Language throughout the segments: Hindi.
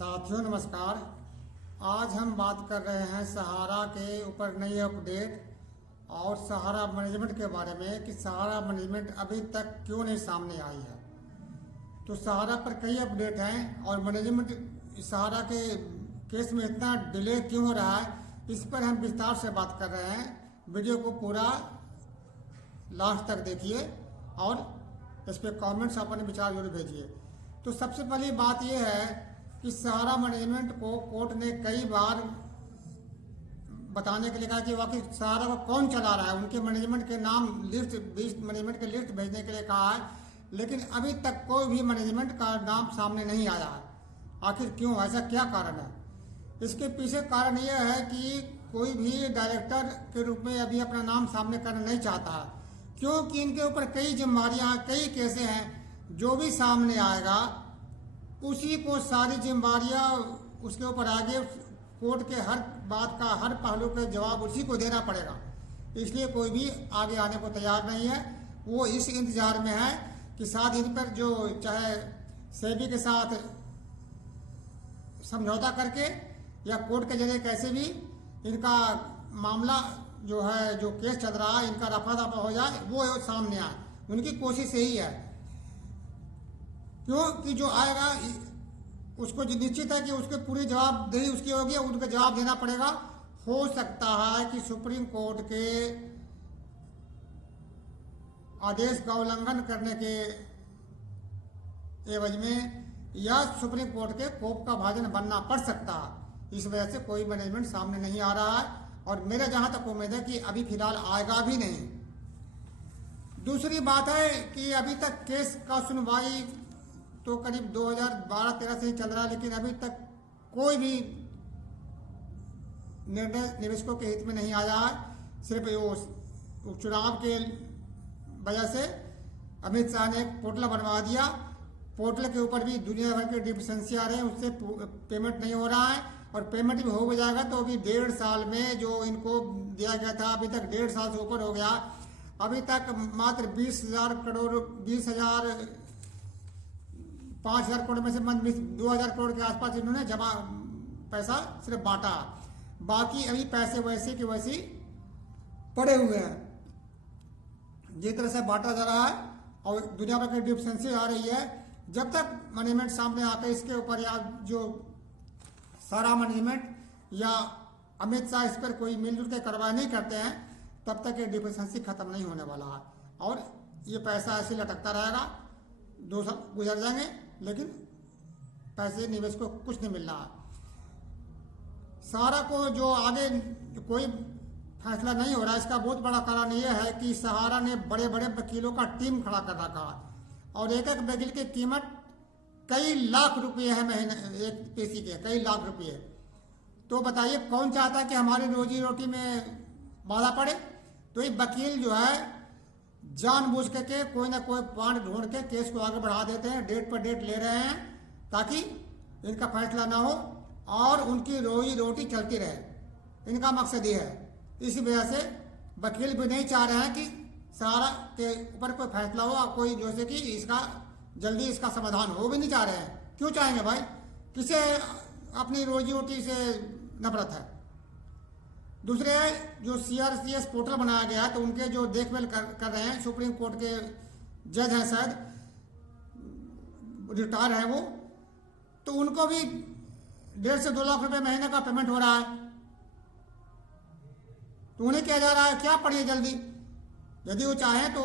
साथियों नमस्कार। आज हम बात कर रहे हैं सहारा के ऊपर नई अपडेट और सहारा मैनेजमेंट के बारे में कि सहारा मैनेजमेंट अभी तक क्यों नहीं सामने आई है। तो सहारा पर कई अपडेट हैं और मैनेजमेंट सहारा के केस में इतना डिले क्यों हो रहा है, इस पर हम विस्तार से बात कर रहे हैं। वीडियो को पूरा लास्ट तक देखिए और इस पर कॉमेंट्स अपने विचार जरूर भेजिए। तो सबसे पहली बात यह है कि सहारा मैनेजमेंट को कोर्ट ने कई बार बताने के लिए कहा कि वाकई सहारा को कौन चला रहा है, उनके मैनेजमेंट के नाम लिस्ट मैनेजमेंट के लिस्ट भेजने के लिए कहा है, लेकिन अभी तक कोई भी मैनेजमेंट का नाम सामने नहीं आया है। आखिर क्यों, ऐसा क्या कारण है? इसके पीछे कारण यह है कि कोई भी डायरेक्टर के रूप में अभी अपना नाम सामने करना नहीं चाहता है, क्योंकि इनके ऊपर कई जिम्मेदारियां, कई केसें हैं। जो भी सामने आएगा उसी को सारी जिम्मेदारियां उसके ऊपर आगे कोर्ट के हर बात का, हर पहलू का जवाब उसी को देना पड़ेगा। इसलिए कोई भी आगे आने को तैयार नहीं है। वो इस इंतजार में है कि साथ इन पर जो चाहे सेबी के साथ समझौता करके या कोर्ट के जरिए कैसे भी इनका मामला जो है, जो केस चल रहा है, इनका रफा दफा हो जाए, वो सामने आए। उनकी कोशिश यही है, क्योंकि जो आएगा उसको जो निश्चित है कि उसके पूरी जवाबदेही उसकी होगी, उनको जवाब देना पड़ेगा। हो सकता है कि सुप्रीम कोर्ट के आदेश का उल्लंघन करने के एवज में या सुप्रीम कोर्ट के कोप का भाजन बनना पड़ सकता है। इस वजह से कोई मैनेजमेंट सामने नहीं आ रहा है और मेरा जहां तक उम्मीद है कि अभी फिलहाल आएगा भी नहीं। दूसरी बात है कि अभी तक केस का सुनवाई तो करीब 2012-13 से ही चल रहा है, लेकिन अभी तक कोई भी निर्णय निवेशकों के हित में नहीं आया है। सिर्फ वो चुनाव के वजह से अमित शाह ने एक पोर्टल बनवा दिया। पोर्टल के ऊपर भी दुनिया भर के डिफिशिएंसी आ रहे हैं, उससे पेमेंट नहीं हो रहा है और पेमेंट भी हो जाएगा तो अभी 1.5 साल में जो इनको दिया गया था, अभी तक 1.5 साल से ऊपर हो गया। अभी तक मात्र 20,000 करोड़ 5,000 करोड़ में से 2,000 करोड़ के आसपास इन्होंने जमा पैसा सिर्फ बांटा। बाकी अभी पैसे वैसे के वैसे पड़े हुए हैं। जिस तरह से बांटा जा रहा है और दुनिया भर की डिफिशिएंसी आ रही है, जब तक मैनेजमेंट सामने आकर इसके ऊपर या जो सारा मैनेजमेंट या अमित शाह इस पर कोई मिलजुल के कार्रवाई नहीं करते हैं, तब तक ये डिफिशिएंसी खत्म नहीं होने वाला है और ये पैसा ऐसे लटकता रहेगा। 2 साल गुजर जाएंगे लेकिन पैसे निवेश को कुछ नहीं मिल रहा है। सहारा को जो आगे कोई फैसला नहीं हो रहा, इसका बहुत बड़ा कारण यह है कि सहारा ने बड़े बड़े वकीलों का टीम खड़ा कर रखा है और एक एक वकील की कीमत कई लाख रुपए है महीने, एक केसी के कई लाख रुपए। तो बताइए कौन चाहता है कि हमारी रोजी रोटी में बाधा पड़े? तो ये वकील जो है जानबूझ के कोई ना कोई पॉइंट ढूंढ के केस को आगे बढ़ा देते हैं, डेट पर डेट ले रहे हैं ताकि इनका फैसला ना हो और उनकी रोजी रोटी चलती रहे। इनका मकसद ये है। इसी वजह से वकील भी नहीं चाह रहे हैं कि सहारा के ऊपर कोई फैसला हो और कोई जैसे कि इसका जल्दी इसका समाधान हो, भी नहीं चाह रहे हैं। क्यों चाहेंगे भाई? किसे अपनी रोजी रोटी से नफरत है? दूसरे जो CRCS पोर्टल बनाया गया है तो उनके जो देखभाल कर रहे हैं, सुप्रीम कोर्ट के जज हैं, शायद रिटायर है वो, तो उनको भी 1.5 से 2 लाख रुपए महीने का पेमेंट हो रहा है। तो उन्हें क्या जा रहा है, क्या पढ़िए जल्दी। यदि वो चाहें तो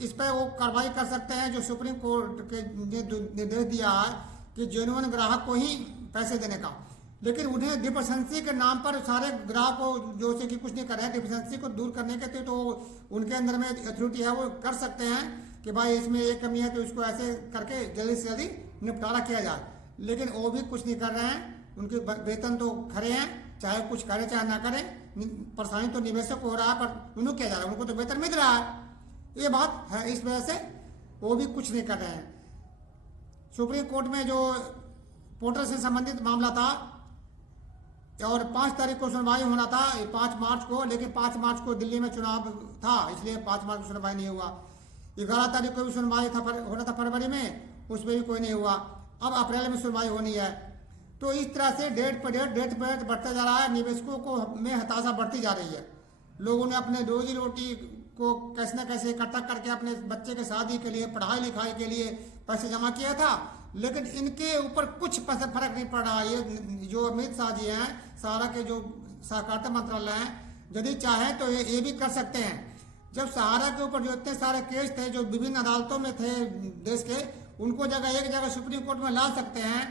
इस पर वो कार्रवाई कर सकते हैं, जो सुप्रीम कोर्ट के निर्देश दिया है कि जेन्युइन ग्राहक को ही पैसे देने का। लेकिन उन्हें डिफिशिएंसी के नाम पर सारे ग्राहक को जो से कि कुछ नहीं कर रहे हैं, डिफिशिएंसी को दूर करने के तो उनके अंदर में अथॉरिटी है, वो कर सकते हैं कि भाई इसमें एक कमी है तो इसको ऐसे करके जल्दी से जल्दी निपटारा किया जाए। लेकिन वो भी कुछ नहीं कर रहे हैं। उनके वेतन तो खड़े हैं, चाहे कुछ करें चाहे ना करें। परेशानी तो निवेशक को हो रहा है पर उन्हें क्या जा रहा है, उनको तो वेतन मिल रहा है। ये बात है, इस वजह से वो भी कुछ नहीं कर रहे हैं। सुप्रीम कोर्ट में जो पोर्टल से संबंधित मामला था और 5 तारीख को सुनवाई होना था, 5 मार्च को, लेकिन 5 मार्च को दिल्ली में चुनाव था, इसलिए 5 मार्च को सुनवाई नहीं हुआ। 11 तारीख को भी सुनवाई होना था फरवरी में, उसमें भी कोई नहीं हुआ। अब अप्रैल में सुनवाई होनी है। तो इस तरह से डेट पर डेट बढ़ता जा रहा है। निवेशकों को में हताशा बढ़ती जा रही है। लोगों ने अपने रोजी रोटी को कैसे न कैसे इकट्ठा करके अपने बच्चे के शादी के लिए, पढ़ाई लिखाई के लिए पैसे जमा किया था, लेकिन इनके ऊपर कुछ फर्क नहीं पड़ रहा। ये जो अमित शाह जी हैं, सहारा के जो सहकारिता मंत्रालय हैं, यदि चाहें तो ये भी कर सकते हैं। जब सहारा के ऊपर जो इतने सारे केस थे जो विभिन्न अदालतों में थे देश के, उनको एक जगह सुप्रीम कोर्ट में ला सकते हैं।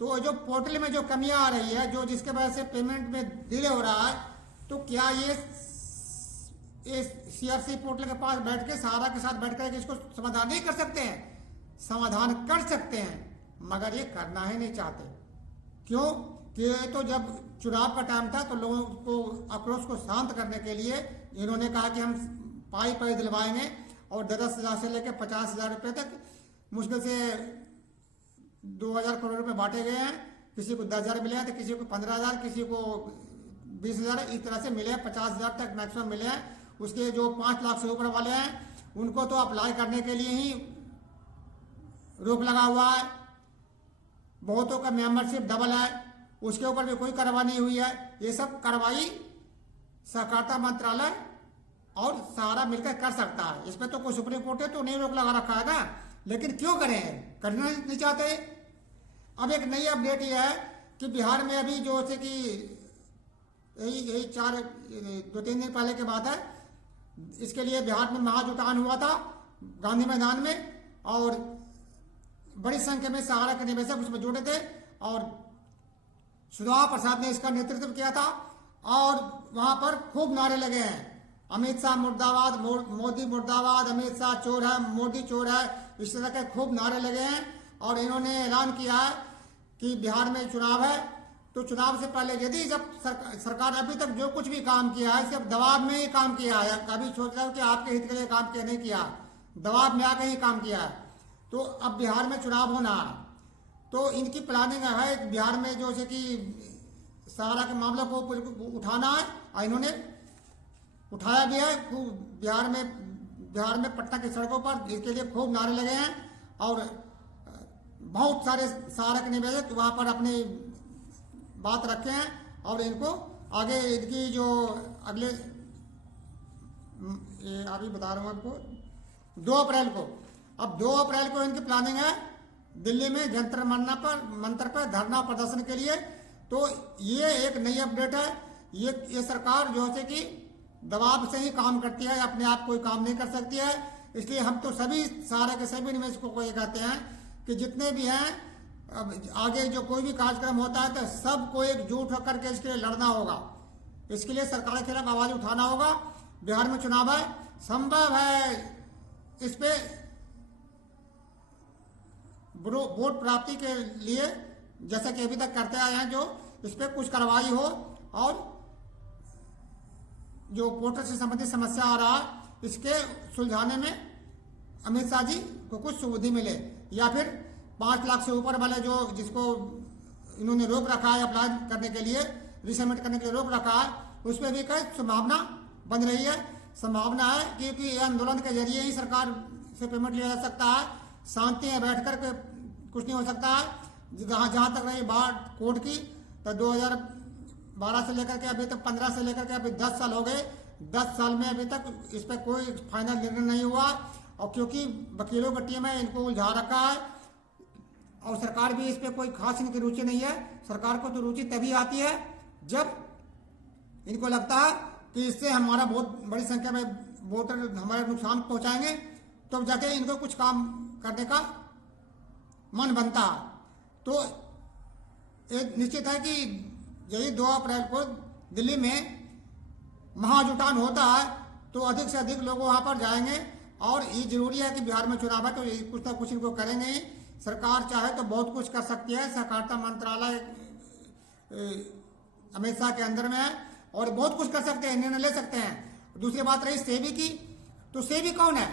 तो जो पोर्टल में जो कमियां आ रही है, जो जिसके वजह से पेमेंट में डिले हो रहा है, तो क्या ये सीआरसी पोर्टल के पास बैठ के, सहारा के साथ बैठ कर इसको समाधान नहीं कर सकते हैं? समाधान कर सकते हैं, मगर ये करना ही नहीं चाहते। क्यों? कि तो जब चुनाव का टाइम था तो लोगों को आक्रोश को शांत करने के लिए इन्होंने कहा कि हम पाई दिलवाएंगे और 10,000 से लेकर 50,000 रुपये तक मुश्किल से 2,000 करोड़ रुपए बांटे गए हैं। किसी को 10,000 मिले हैं तो किसी को 15,000, किसी को 20,000, इस तरह से मिले हैं। 50,000 तक मैक्सिमम मिले हैं। उसके जो 5 लाख से ऊपर वाले हैं उनको तो अप्लाई करने के लिए ही रोक लगा हुआ है। बहुतों का मेंबरशिप डबल है, उसके ऊपर भी कोई कार्रवाई नहीं हुई है। ये सब कार्रवाई सहकारिता मंत्रालय और सहारा मिलकर कर सकता है। इसमें तो कोई सुप्रीम कोर्ट है तो नहीं रोक लगा रखा है ना, लेकिन क्यों करें? करना नहीं चाहते। अब एक नई अपडेट यह है कि बिहार में अभी जो है कि यही 2-3 दिन पहले की बात है, इसके लिए बिहार में महाजुटान हुआ था गांधी मैदान में, और बड़ी संख्या में सहारा के निवेशक उसमें जुटे थे और सुधा प्रसाद ने इसका नेतृत्व किया था। और वहां पर खूब नारे लगे हैं, अमित शाह मुर्दाबाद, मोदी मुर्दाबाद, अमित शाह चोर है, मोदी चोर है, इस तरह के खूब नारे लगे हैं। और इन्होंने ऐलान किया है कि बिहार में चुनाव है, तो चुनाव से पहले यदि जब सरकार अभी तक जो कुछ भी काम किया है सिर्फ दबाव में ही काम किया है, कभी सोच रहा हूँ कि आपके हित के लिए काम किया नहीं किया, दबाव में आकर ही काम किया है। तो अब बिहार में चुनाव होना है, तो इनकी प्लानिंग है बिहार में जो है कि सहारा के मामले को उठाना है, और इन्होंने उठाया भी है। खूब बिहार में पटना की सड़कों पर इसके लिए खूब नारे लगे हैं और बहुत सारे सहारा के निवेशक वहाँ पर अपनी बात रखे हैं। और इनको आगे इनकी जो अगले अभी बता रहा हूँ आपको, 2 अप्रैल को, अब 2 अप्रैल को इनकी प्लानिंग है दिल्ली में जंतर मंतर पर धरना प्रदर्शन के लिए। तो ये एक नई अपडेट है। ये सरकार जो है कि दबाव से ही काम करती है, अपने आप कोई काम नहीं कर सकती है। इसलिए हम तो सभी सहारा के सभी निवेशकों को ये कहते हैं कि जितने भी हैं, अब आगे जो कोई भी कार्यक्रम होता है तो सबको एकजुट होकर के इसके लिए लड़ना होगा। इसके लिए सरकार के खिलाफ आवाज उठाना होगा। बिहार में चुनाव है, संभव है इस पे वोट प्राप्ति के लिए, जैसा कि अभी तक करते आए हैं, जो इस पे कुछ कार्रवाई हो और जो पोर्टल से संबंधित समस्या आ रहा है इसके सुलझाने में अमित शाह जी को कुछ सुविधा मिले, या फिर 5 लाख से ऊपर वाले जो जिसको इन्होंने रोक रखा है अप्लाई करने के लिए, रिसबमिट करने के लिए रोक रखा है, उस पर भी कई संभावना बन रही है। संभावना है क्योंकि ये आंदोलन के जरिए ही सरकार से पेमेंट लिया जा सकता है। शांति में बैठ कर के कुछ नहीं हो सकता है। जहाँ तक रही बात कोर्ट की, तो 2012 से लेकर के अभी तक 15 से लेकर के अभी 10 साल हो गए। 10 साल में अभी तक इस पर कोई फाइनल निर्णय नहीं हुआ, और क्योंकि वकीलों की टीम है इनको उलझा रखा है, और सरकार भी इस पर कोई खास इनकी रुचि नहीं है। सरकार को तो रुचि तभी आती है जब इनको लगता है कि इससे हमारा बहुत बड़ी संख्या में वोटर हमारे नुकसान पहुंचाएंगे, तो जाके इनको कुछ काम करने का मन बनता है। तो एक निश्चित है कि यही 2 अप्रैल को दिल्ली में महाजुटान होता है, तो अधिक से अधिक लोग वहां पर जाएंगे। और ये जरूरी है कि बिहार में चुनाव है तो कुछ ना कुछ इनको करेंगे ही। सरकार चाहे तो बहुत कुछ कर सकती है। सहकारिता मंत्रालय अमित शाह के अंदर में है और बहुत कुछ कर सकते हैं, निर्णय ले सकते हैं। दूसरी बात रही सेबी की, तो सेबी कौन है?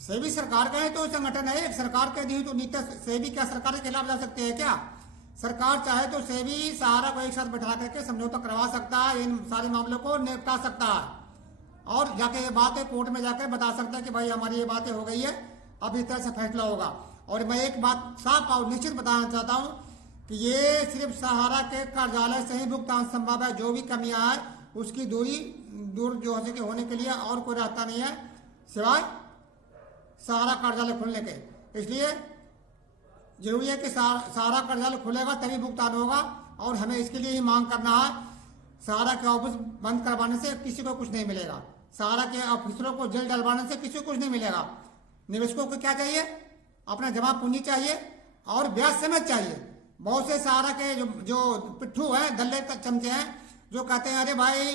सेबी सरकार का है तो संगठन है, सरकार के दी तो नीति। सेबी क्या सरकार के खिलाफ जा सकते हैं क्या? सरकार चाहे तो सेबी सहारा को एक साथ बैठा करके समझौता करवा सकता है, इन सारे मामलों को निपटा सकता है, और जाके ये बातें कोर्ट में जाकर बता सकता है कि भाई हमारी ये बातें हो गई है, अब इस तरह से फैसला होगा। और मैं एक बात साफ और निश्चित बताना चाहता हूँ कि ये सिर्फ सहारा के कार्यालय से ही भुगतान संभव है। जो भी कमियां है उसकी दूर जो हो सके होने के लिए और कोई रास्ता नहीं है सिवाय सहारा कार्यालय खुलने के। इसलिए जरूरी है कि सहारा कार्यालय खुलेगा तभी भुगतान होगा, और हमें इसके लिए ही मांग करना है। सहारा के ऑफिस बंद करवाने से किसी को कुछ नहीं मिलेगा, सहारा के ऑफिसरों को जेल डलवाने से किसी को कुछ नहीं मिलेगा। निवेशकों को क्या चाहिए? अपना जमा पूंजी चाहिए और ब्याज समेत चाहिए। बहुत से सहारा के जो पिट्ठू हैं, दल्ले चमचे हैं, जो कहते हैं अरे भाई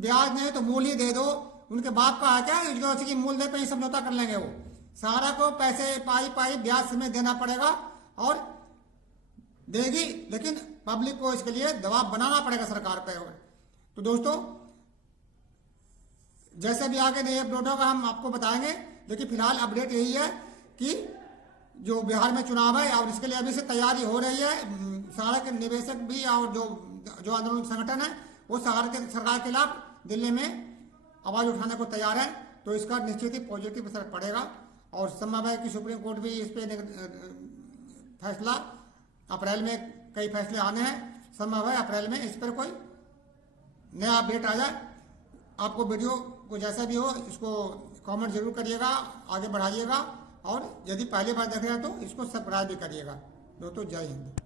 ब्याज नहीं तो मूल ही दे दो। उनके बाप का है क्या जो कि मूल दे पे ही समझौता कर लेंगे? वो सहारा को पैसे पाई ब्याज समेत देना पड़ेगा और देगी, लेकिन पब्लिक को इसके लिए दबाव बनाना पड़ेगा सरकार पे। तो दोस्तों जैसे भी आगे नए अपडेट होगा हम आपको बताएंगे, लेकिन फिलहाल अपडेट यही है कि जो बिहार में चुनाव है और इसके लिए अभी से तैयारी हो रही है। सहारा के निवेशक भी और जो आंदोलन संगठन है वो सहारा के सरकार के खिलाफ दिल्ली में आवाज उठाने को तैयार है। तो इसका निश्चित ही पॉजिटिव असर पड़ेगा और संभव है कि सुप्रीम कोर्ट भी इस पे फैसला, अप्रैल में कई फैसले आने हैं, संभव है अप्रैल में इस पर कोई नया अपडेट आ जाए। आपको वीडियो को जैसा भी हो इसको कमेंट जरूर करिएगा, आगे बढ़ाइएगा, और यदि पहली बार देख रहे हैं तो इसको सब्सक्राइब भी करिएगा। दोस्तों जय हिंद।